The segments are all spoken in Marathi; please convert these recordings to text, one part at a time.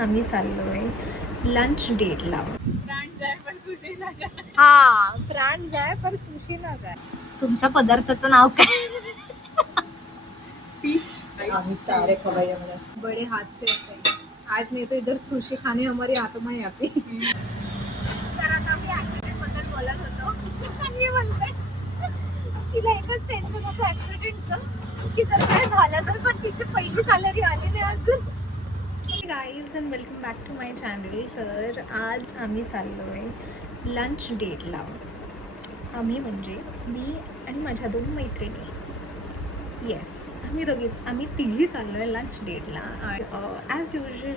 आम्ही चाललोय लंच डेटला. प्राण जाय पर सुशी ना जाय. तुमच्या पदार्थाचं नाव काय? बड़े हाथ से आज नहीं तो इधर सुशी खाने हमारी आत्मा ही आती. तर आता मी ऍक्सिडेंट बद्दल बोलत होतो. मी म्हणते तिला एकच टेन्शन होतं ऍक्सिडेंटचं की जर काय झालं तर, पण तिची पहिली सॅलरी आली नाही अजून. Guys and welcome back to my channel. तर आज आम्ही चाललोय लंच डेटला. आम्ही म्हणजे मी आणि माझ्या 2 मैत्रिणी. येस, आम्ही तिघी चाललो आहे लंच डेटला. आणि ॲज युजल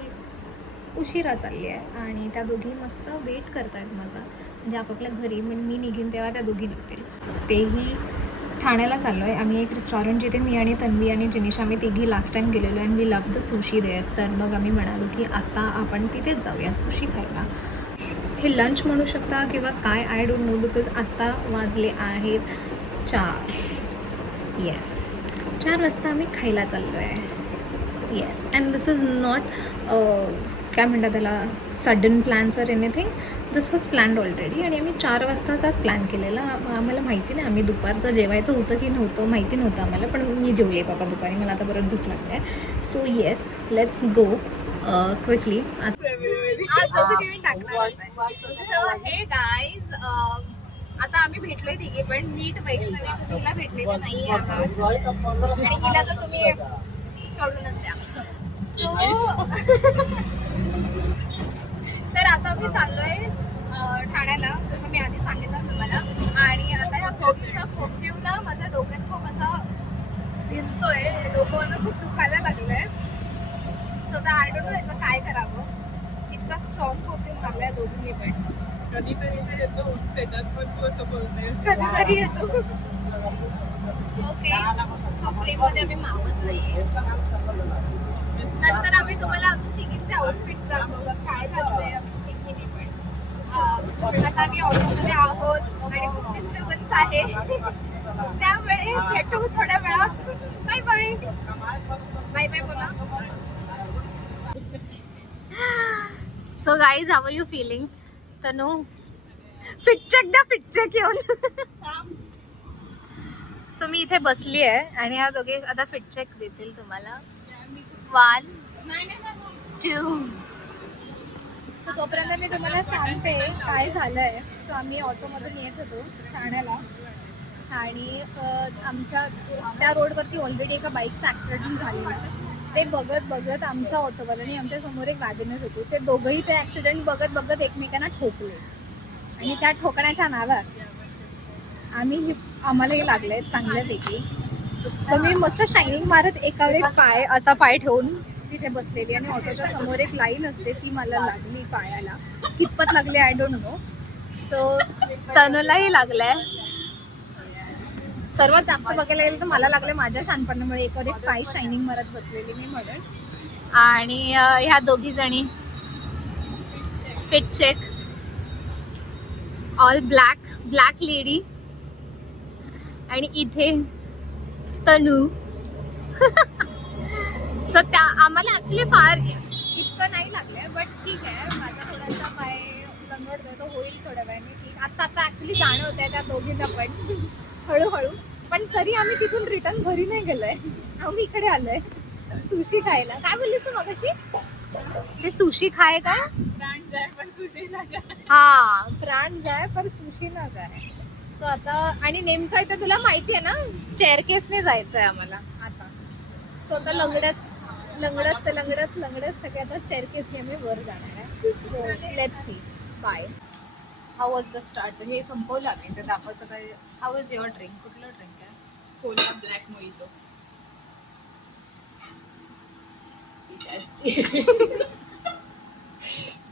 उशिरा चालली आहे आणि त्या दोघी मस्त वेट करत आहेत माझा. म्हणजे आपापल्या घरी मी निघेन तेव्हा त्या दोघी निघतील. तेही ठाण्याला चाललो आहे आम्ही. एक रेस्टॉरंट जिथे मी आणि तन्वी आणि जिनिशा आम्ही तिघी लास्ट टाईम गेलेलो आहे. And we love the sushi there. तर मग आम्ही म्हणालो की आता आपण तिथेच जाऊया सुशी खायला. हे लंच म्हणू शकता किंवा काय, आय डोंट नो, बिकॉज आत्ता वाजले आहेत 4. येस, 4 वाजता आम्ही खायला चाललो आहे. Yes, and this is not काय म्हणतात त्याला, sudden plans or anything. This was planned already. आणि आम्ही 4 वाजताचाच प्लॅन केलेला. आम्हाला माहिती नाही, आम्ही दुपारचं जेवायचं होतं की नव्हतं माहिती नव्हतं आम्हाला. पण मी जेवली आहे बाबा दुपारी, मला आता परत भूक लागली आहे. So yes, let's go quickly. आज जसं की मी टाकणार. सो हे गाईज, आता आम्ही भेटलोय तिघे, पण नीट वैष्णवी तुम्हीला भेटलेलं नाही आहात आणि हिला तर तुम्ही सोडूनच द्या. सो तर आता मी चाललोय ठाण्याला, जसं मी आधी सांगितलं तुम्हाला. आणि आता ह्या चौकीचा परफ्यूम ना माझ्या डोक्यात खूप असा भिनतोय. डोकं माझं खूप दुखायला लागलंय. सो तर आय डोंट नो याचं काय करावं. इतका स्ट्रॉंग परफ्यूम लागलाय दोघींनी पण. कधीतरी येतो त्याच्यात, पण तू असं बोलते कधीतरी येतो. ओके, सो फ्रेममध्ये आम्ही मावत नाहीये. नंतर आम्ही तुम्हाला आमच्या तिघींचे आउटफिट्स दाखवू, काय घातलंय आम्ही तिघींनी पण. आता आम्ही ऑटोमध्ये आहोत आणि खूप डिस्टर्बन्स आहे. त्यामुळे भेटू थोड्या वेळात. Bye bye. बाय बाय बोला. So guys, how are you feeling? Tanu, fit check द्या, फिट चेक येऊन. सो मी इथे बसली आहे आणि ह्या दोघे आता फिट चेक देतील तुम्हाला. 1, 2. सो तोपर्यंत मी तुम्हाला सांगते काय झालंय. सो आम्ही ऑटोमधून येत होतो ठाण्याला आणि आमच्या त्या रोडवरती ऑलरेडी एका बाईकचा ॲक्सिडेंट झालेला. ते बघत बघत आमचा ऑटोवाला आणि आमच्या समोर एक वॅगनर होतो, ते दोघंही ते ॲक्सिडेंट बघत बघत एकमेकांना ठोकले. आणि त्या ठोकण्याच्या नादात आम्हालाही लागले चांगल्यापैकी. सो मी मस्त शायनिंग मारत एकावर एक पाय ठेवून तिथे बसलेली. आणि ऑटोच्या समोर एक लाईन असते, ती मला लागली पायाला. कितपत लागली आय डोंट नो. सो तनुलाही लागलंय. सर्वात जास्त बघायला गेलं तर मला लागले माझ्या शहाणपणामुळे. एकावर एक पाय शायनिंग मारत बसलेली मी म्हणून. आणि ह्या दोघी जणी fit check, all black lady. आणि इथे तनू. सो त्या आम्हाला ऍक्च्युली फार इतकं नाही लागलंय, बट ठीक आहे. माझा थोडासा पाय लंगडतोय, तो होईल थोड्या वेळाने ठीक. आता ऍक्च्युली जाणवत आहे त्या दोघींना पण हळूहळू. पण तरी आम्ही तिथून रिटर्न घरी नाही गेलोय, आम्ही इकडे आलोय सुशी खायला. काय बोललीस तू मगाशी? ते सुशी खाय का? प्राण जाय पर सुशी ना जाय. हा, प्राण जाय पर सुशी ना जाय. सो आता, आणि नेमकं इथं तुला माहिती आहे ना, स्टेअरकेसने जायचंय आम्हाला आता. सो आता लंगडत सगळे आता स्टेअरकेसने आम्ही वर जाणार आहे. So let's see. Bye. How was the start? हे संपवलं आम्ही. ते दाखवायचं काय? How is your drink? कुठलं ड्रिंक आहे? Cola black mojito.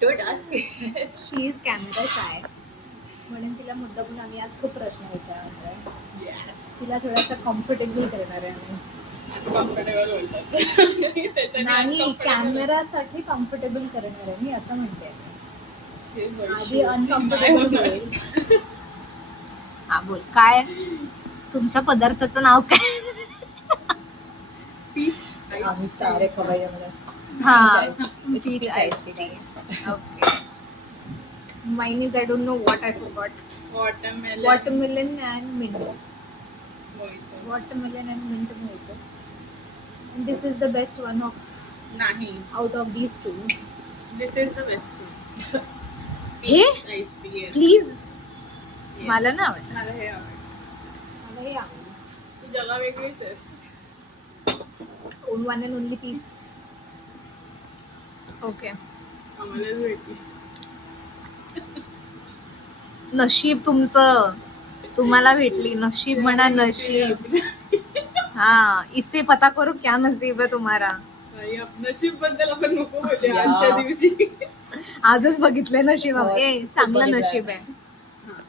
Don't ask me. She is camera shy, म्हणून तिला मुद्दामून आम्ही आज खूप प्रश्न विचारणार आहे. Yes. तिला थोडंसं कम्फर्टेबल करणार आहे आम्ही. Uncomfortable बोलतात. नाही, कॅमेरासाठी कम्फर्टेबल करणार आहे मी, असं म्हणते. आधी अनकम्फर्टेबल होईल. हा बोल, काय तुमच्या पदार्थाचं नाव काय? पीच. हाँ It's peach peach iced iced tea. tea. Okay. Mine is I don't know what I forgot. Watermelon. Watermelon and mint. Mojito. Watermelon and mint mojito. And this is the best one of नाही. out of these two. This is the best one. हे? Peach iced tea. Yes. Please. Yes. मला नाही आवडत. मला हे आवडतं. मला हे आवडलं. तू जगा वेगळीच आहेस. One and only piece. Okay. आम्हालाच भेटली. नशीब तुमचं तुम्हाला भेटली नशीब म्हणा नशीब हाँ इससे पता करो क्या नसीब है तुम्हारा आई, नशीब बद्दल आपण नको बोलूया आजच्या दिवशी. आजच बघितलंय नशीब ए चांगलं बघितलं. नशीब आहे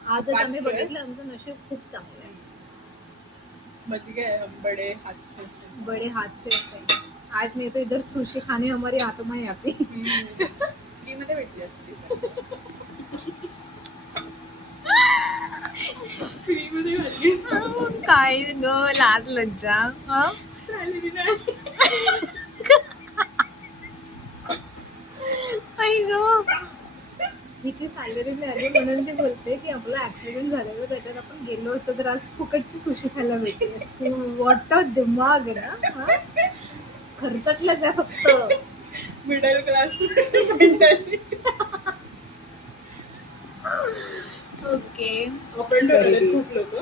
आजच आम्ही वाचलंय. बघितलं आमचं नशीब खूप चांगलं आहे बच गए हम बड़े हादसे से. बड़े हादसे से आज नहीं तो इधर सुशी खाने हमारी आत्मा ही आती फ्री मध्ये भेटली असती. फ्री मध्ये भेटली. काय ग लाज लज्जा हा? Salary नाही. आई ग हिची सॅलरी मिळाली म्हणून ती बोलते की आपला ऍक्सिडेंट झालेला त्याच्यात आपण गेलो असतो तर आज फुकटची सुशी खायला भेटली वॉट दिमाग ना हा? खर्चटलंच आहे फक्त मिडल क्लास मेंटॅलिटी. ओके आपण ठरवलं खूप लोक.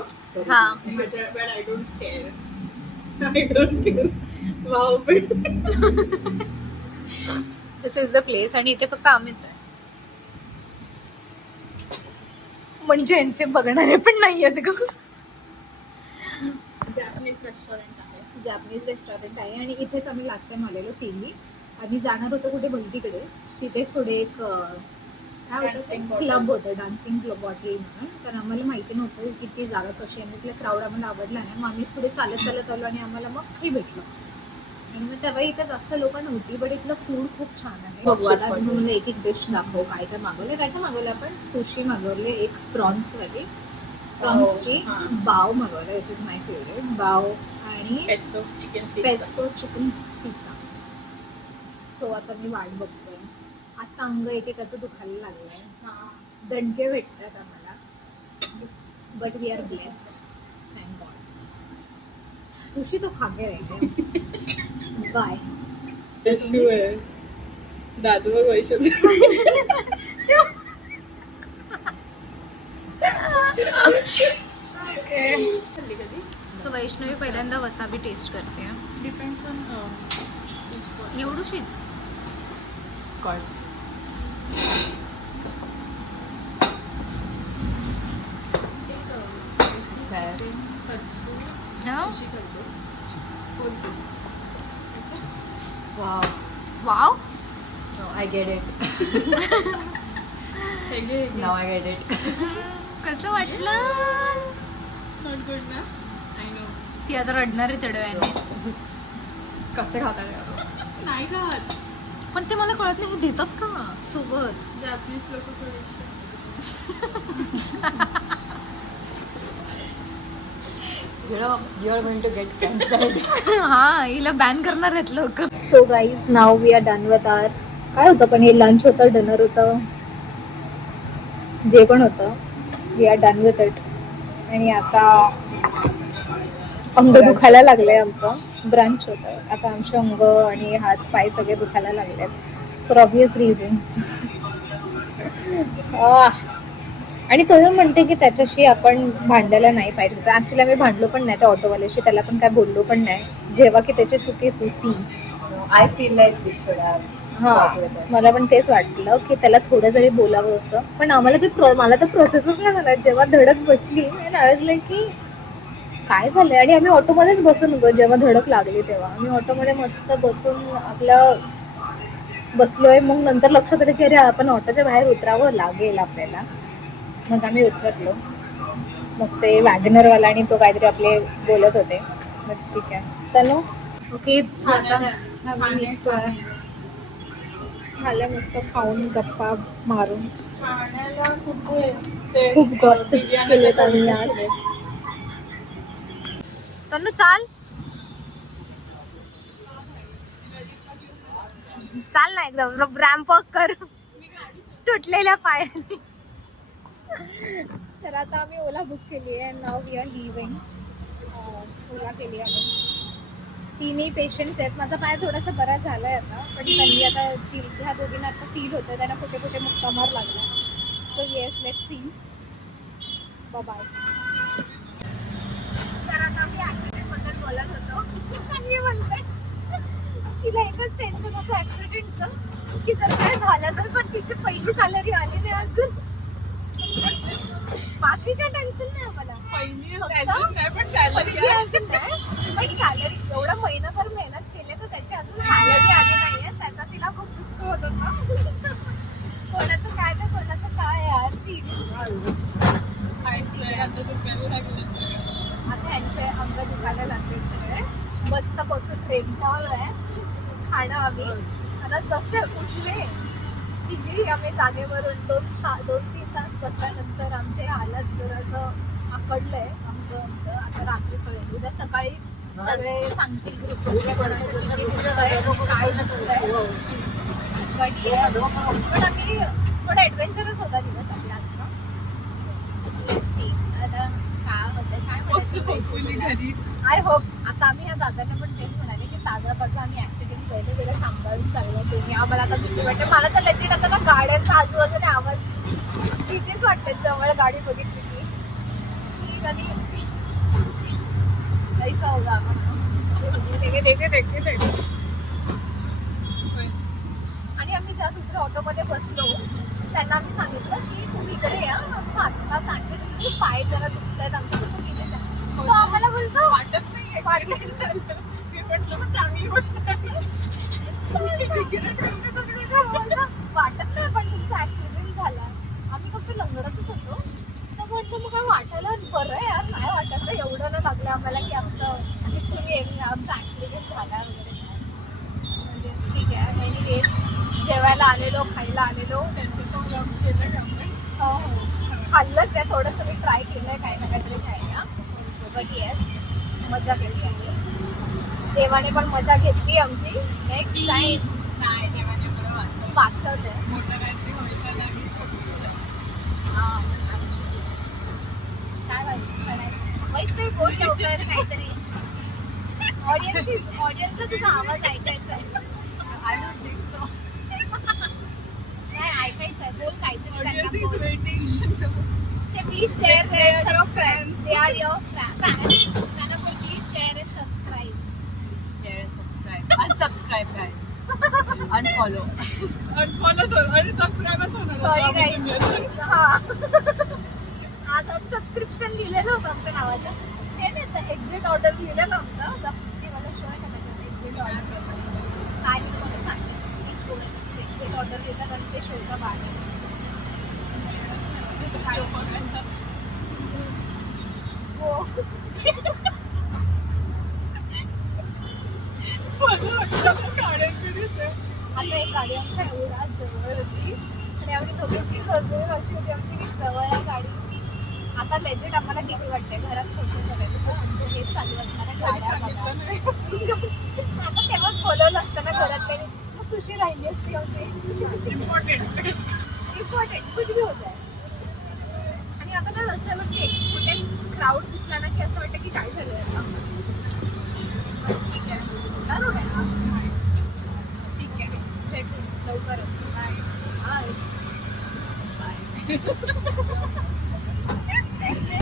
हा माझ्या but I don't care. I don't care. Wow पण दिस इज द प्लेस आणि इथे फक्त आम्हीच आहे म्हणजे यांचे बघणारे पण नाही आहेत ग जॅपनीज रेस्टॉरंट आहे. जॅपनीज रेस्टॉरंट आहे आणि इथेच आम्ही लास्ट टाइम आलेलो तिन्ही आम्ही जाणार होतो कुठे भलतीकडे तिथे पुढे एक काय Dancing होतं bottle. क्लब होतं डान्सिंग बॉटल म्हणून तर आम्हाला माहिती नव्हतं की ती जागा कशी आहे तिथला क्राऊड आम्हाला आवडला नाही मग आम्ही पुढे चालत चालत आलो आणि आम्हाला मग हे भेटलं आणि मग तेव्हा इथे जास्त लोक नव्हती बट इथलं फूड खूप छान आहे बघू आता मी तुम्हाला एक एक डिश दाखव काय काय मागवलं आपण सुशी मागवले एक प्रॉन्स वाली प्रॉन्सची हा. बाव मागवलं विच इज माय फेवरेट बाव आणि pesto chicken pesto chicken pizza so आता मी वाट बघतोय आता अंग एकेकाचं दुखायला लागलंय दणके भेटतात आम्हाला but we are blessed thank god sushi तो खा के रहे बाय दादू व वैशाच. कधी सो वैष्णवी पहिल्यांदा वसाबी टेस्ट करते डिपेंड्स ऑन एवढूशीच Wow. Wow No, I get it. Now I get it. कसं वाटलं नॉट गुड ना. I know. ती आता रडणार आहे थोड्या वेळाने कसे खातात नाही खात. पण ते मला कळत नाही हे देतात का सोबत जापनीज लोक थोडेसे. You know, you're going to get cancelled. हा हिला बॅन करणार आहेत लोक so guys now we are done with आर काय होतं पण हे लंच होतं डिनर होतं जे पण होतं we are done with it आणि आता अंग दुखायला लागलंय आमचं ब्रंच होतं आता आमचे अंग आणि हात पाय सगळे दुखायला लागलेत फॉर ऑब्वियस रिझन्स आणि तो म्हणते की त्याच्याशी आपण भांडायला नाही पाहिजे होतं ऍक्च्युली आम्ही भांडलो पण नाही त्या ऑटोवाल्याशी त्याला पण काय बोललो पण नाही जेव्हा की त्याची चुकी होती No, I feel like we should have. हा मला पण तेच वाटलं की त्याला थोडं जरी बोलावं असं पण आम्हाला ते मला तर प्रोसेसच नाही झाला जेव्हा धडक बसली आणि आवाजलं की काय झालंय आणि आम्ही ऑटोमध्येच बसून होतो जेव्हा धडक लागली तेव्हा आम्ही ऑटोमध्ये मस्त बसून आपलं बसलोय मग नंतर लक्षात आलं की अरे आपण ऑटोच्या बाहेर उतरावं लागेल आपल्याला मग आम्ही उतरलो मग ते वॅगनरवाला आणि तो काहीतरी आपले बोलत होते मग ठीक आहे चलो ओके आता झालं मस्त खाऊन गप्पा मारून खाण्याला खूप गॉसिप्स केलेत आम्ही आज तनु चाल चाल ना एकदम रॅम्प वॉक कर तुटलेल्या पायाने. तर आता आम्ही ओला बुक केली आहे. नाव वी आर लिव्हिंग. ओला केली आहे. तिन्ही पेशंट्स आहेत. माझा पाय थोडासा बरा झालाय आता, पण त्यांनी आता ह्या दोघींना आता फील होतं, त्यांना कुठे कुठे मुक्का मार लागला. So yes, let's see. Bye. तर आता मी ऍक्सिडेंट बद्दल बोलत होतो. त्यांनी म्हणलंय तिला एकच टेन्शन होतं ऍक्सिडेंटचं, की जर काय झालं तर, पण तिची पहिली सॅलरी आली नाही अजून. बाकी काय टेन्शन नाही आम्हाला. पहिली फक्त अजून नाही, पण salary पहिली आहे. अजून नाही, पण सॅलरी एवढा महिनाभर मेहनत केली तर त्याची अजून सॅलरी आली नाहीये. त्याचा तिला खूप दुःख होत होतं. कोणाचं काय तर कोणाचं काय यार. I swear, आता दुखायला लागलं सगळं. आता यांचे अंग दुखायला लागले सगळे. मस्त बसून रेंटावलंय खाणं आम्ही. आता जसे उठले तिघी आम्ही जागेवरून 2-3 तास बसल्यानंतर आमचे हालत जरासं आकडलंय आमचं. आता रात्री कळेल, उद्या सकाळी सगळे सांगतील ग्रुप कुठल्या कोणाचं किती दुखतंय काय दुखतंय. पण आम्ही थोडा ऍडव्हेंचरस होता दिवस आपला आजचा. Let's see. आता काय होतंय काय Hopefully म्हणायचं. घरी. I hope. आता आम्ही ह्या दादांना पण तेच म्हणाले की ताजा आम्ही ऍक्सिडेंट पहिले जरा सांभाळून चाललो तुम्ही. आम्हाला आता भीती वाटते. मला तर लगेच आता ना गाड्यांचा आजूबाजूने आवाज भीतीच वाटते. जवळ गाडी बघितली की कधी ऐसा होगा. आणि आम्ही ज्या दुसऱ्या ऑटोमध्ये बसलो त्यांना आम्ही सांगितलं की तुम्ही इकडे या, आमचा आत्ताच ऍक्सिडेंट, पाय जरा दुखतायत आमच्या, तुम्ही तिथे जा. तो आम्हाला बोलतो वाटत नाही accident झालं. मी म्हटलं मग चांगली गोष्ट आहे. वाटत नाही पण तुमचा ऍक्सिडेंट झाला. आम्ही फक्त लंगडतच होतो. तर म्हटलं मग काय वाटायला बरं आहे यार, नाही वाटत तर एवढं नाही लागलं आम्हाला की आमचं दिसून येईल आमचा ऍक्सिडेंट झाला वगैरे. म्हणजे ठीक आहे. एनिवेज जेवायला आलेलो, खायला आलेलो. त्यांचं तो vlog केलं का आपण? हो हो खाल्लंच आहे. थोडंसं मी ट्राय केलंय काही ना काहीतरी खायला. बट येस, मजा केली आहे. देवाने पण मजा घेतली आमची. नेक्स्ट टाइम नाही, देवाने मला वाचवलं. वाचवलंय. मोठं काहीतरी व्हायचं नाही, मी छोटी झाले. काय म्हणायचं वैष्णवी बोल लवकर काहीतरी. ऑडियन्सला तुझा आवाज ऐकायचा आहे. I don't think so. नाही ऐकायचं आहे. बोल काहीतरी त्यांना Audience is बोल. waiting. Say please share They are and your subscribe. fans. They are your fans. त्यांना बोल please share and subscribe. Share and subscribe. Unsubscribe, guys. Unfollow. Unfollow करू आणि सबस्क्राईबच होणार होतं Sorry आम्ही guys. तुम्ही. हा आज सबस्क्रिप्शन लिहिलेलं होतं आमच्या नावाचं. ते नाही एक्झिट ऑर्डर लिहिलेलं आमचं. मला शो आहे का त्याच्यात एक्झिट ऑर्डर काय मी तुम्हाला सांगते. ती शो आहे एक्झिट ऑर्डर लिहितात आणि ते शोच्या बाहेर. Show बघायला. हो मला वाटलं काढायचं आहे. आता एक गाडी आमच्या एवढ्या जवळ होती आणि आम्ही दोघांची नजर अशी होती आमची की जवळ आहे गाडी. आता लेजिट आम्हाला किती वाटते घरात पोहोचून बघायचं तर आमचं हेच चालू असणार आहे गाड्या बघा. आता तेव्हाच बोलवलं असतं ना घरातले मग सुशी राहिली असती आमची. इम्पॉर्टंट कुछ भी हो जाए. आणि आता ना रस्त्यावरती कुठे क्राऊड दिसला ना की असं वाटतं की काय झालं आता. ठीक आहे बरोबर आहे. ठीक आहे. भेटू लवकरच. Bye. बाय.